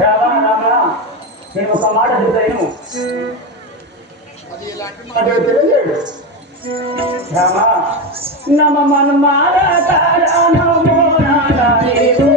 రామ రామ నేను ఒక మాట చెప్తాను. అది ఎలాంటి మాట తెలియజేయడు. రామ నమ మన్మాల నమో నారాయణ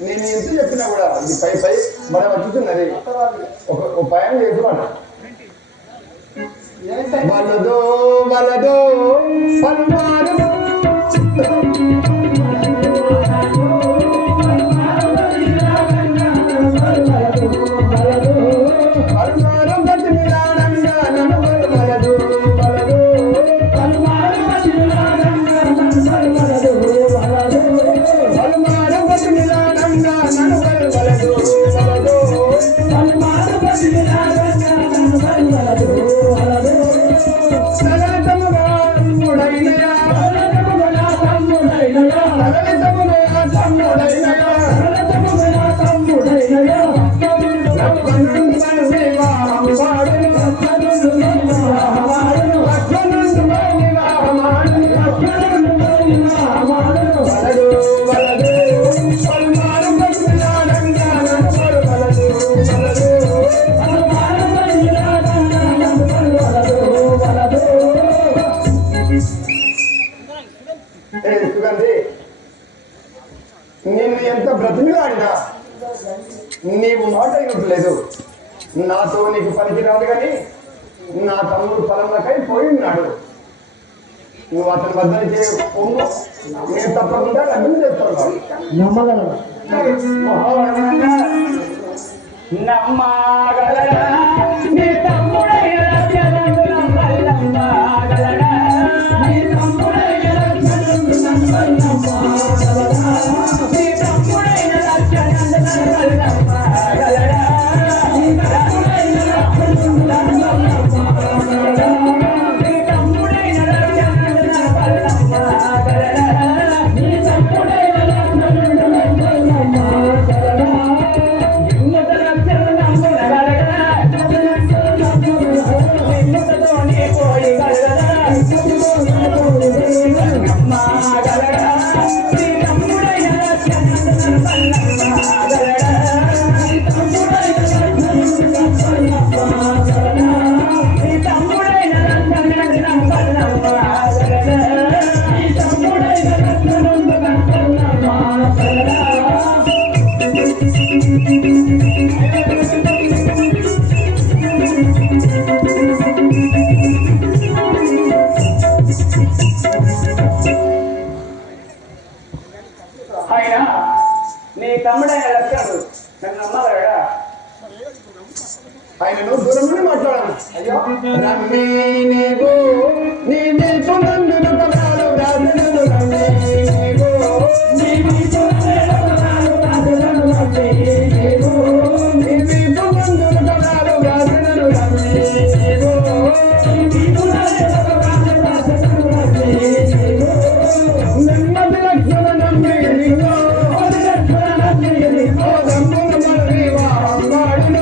నేను ఎంత చెప్పినా కూడా ఇది పై పై మనం వచ్చుతున్నది ఒక పైన చేసేవాడు వలదో వలదో Salman నాతో నీకు పనికి రాదు కానీ నా తమ్ముడు పొలంలోకై పోయి ఉన్నాడు. నువ్వు అతని వద్దకి పొమ్ము, నేను తప్పకుండా లగ్నం చేస్తాను. నమ్మగలరా? నమ్మగలరా నీ తమ్ముడైన లక్ష్మణుడు నమ్మగలరా నీ తమ్ముడైన లక్ష్మణుడు నమ్మగలరా నీ తమ్ముడైన లక్ష్మణుడు నమ్మగలరా నీ తమ్ముడైన లక్ష్మణుడు నమ్మగలరా నీ తమ్ముడైన లక్ష్మణుడు నమ్మగలరా నీ తమ్ముడైన లక్ష్మణుడు నమ్మగలరా ఆయన నీ తమ్ముడైన లక్ష్మణుడు నన్ను నమ్మగలడా? ఆయనను దూరం నుండి మాట్లాడాను. అయ్యో రమ్మి నీవు నీ నిల్చున్నందును కథలు రాజులను రమ్మి నీవు నీ నిల్చున్నందును కథలు రాజులను రమ్మి నీవు నీ నిల్చున్నందును కథలు రాజులను రమ్మి నీవు నీ నిల్చున్నందును కథలు రాజులను రమ్మి నీవు నెమ్మది లక్ష్మణ నమ్మి నీవు లక్ష్మణ నమ్మి నీవు రమ్ముల మరివా వాడిన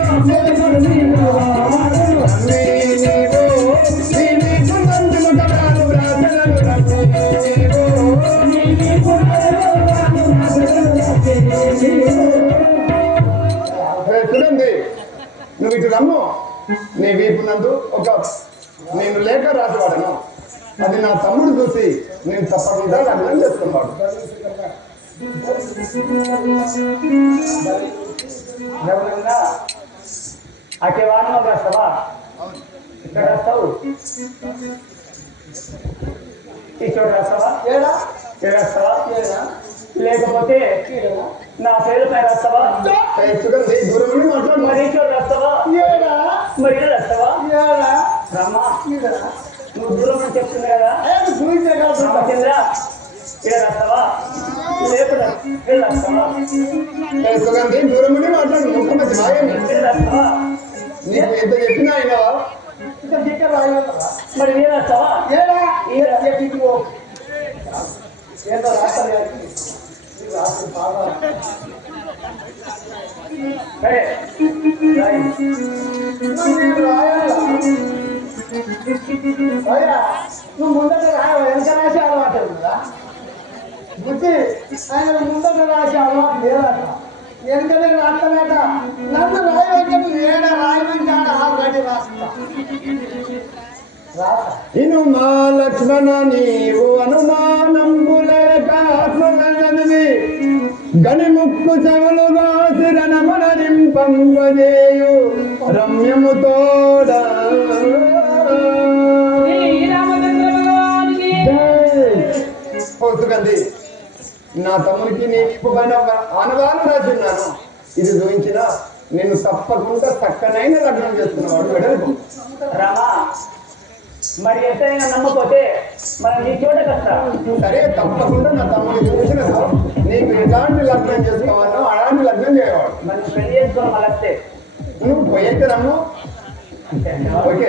చూడండి, నువ్వు ఇటు రమ్ము. నీ వీపు నందు నేను లేఖ రాసివాడను. అది నా తమ్ముడు చూసి నేను తప్పకుండా లగ్నం చేసుకున్నాడు. ఎవరన్నా అకేవాణంలో రాస్తావా? ఇక్కడ రాస్తావు, ఈ చోట రాస్తావా? ఇక్కడ రాస్తావా? లేకపోతే నా పేరు పైన రాస్తావా? చూడండి, దూరం నుండి మాట్లాడు. మరి ఈ చోట రాస్తావా? మరి ఇక్కడ రాస్తావా? రమ్మా, నువ్వు దూరం అని చెప్తుంది కదా రామచంద్ర, ఇక్కడ రాస్తావా? లేకుండా ఇక్కడ రాస్తావా? చూడండి, దూరం నుండి మాట్లాడు. ముఖ్యమంత్రి రాయండి. ఇక్కడ రాస్తావా? నీకు ఎంత చెప్పినా అయినావా? మరి నేను రాస్తావా? సరే రాయి. నువ్వు ముందట వెనక రాసి అలవాటు ఉందా? బుద్ధి ఆయన ముందట రాసి అలవాటు లేదట, వెనకనే రాస్తానట. నన్ను రాయమంటే నువ్వు ఏడా రాయమని కాడ ఆల్రెడీ రాస్తా. ఇను మా లక్ష్మణ నీవు అనుమానంబులేక ఆత్మగణవి గని ముక్కు చెవులుగా శిరనమన నింపంగజేయు రమ్యము తోడ పోతుకంది. నా తమ్మునికి నీ వీపు పైన ఆనవాలు రాజున్నాను. ఇది చూపించిన నేను తప్పకుండా చక్కనైన లగ్నం చేస్తున్నవాడు వెడల్పు. రామా, మరి ఎత్తైనా నమ్మకపోతే మనం నీ చోట కష్టా. సరే, తప్పకుండా నా తమ్ముడిని చూసిన నీకు ఎలాంటి లగ్నం చేసుకోవాలో అలాంటి లగ్నం చేయవాడు. మనం పెళ్లి చేసుకోవడం మళ్ళీ వస్తే నువ్వు పోయేస్తే రమ్ము. ఓకే.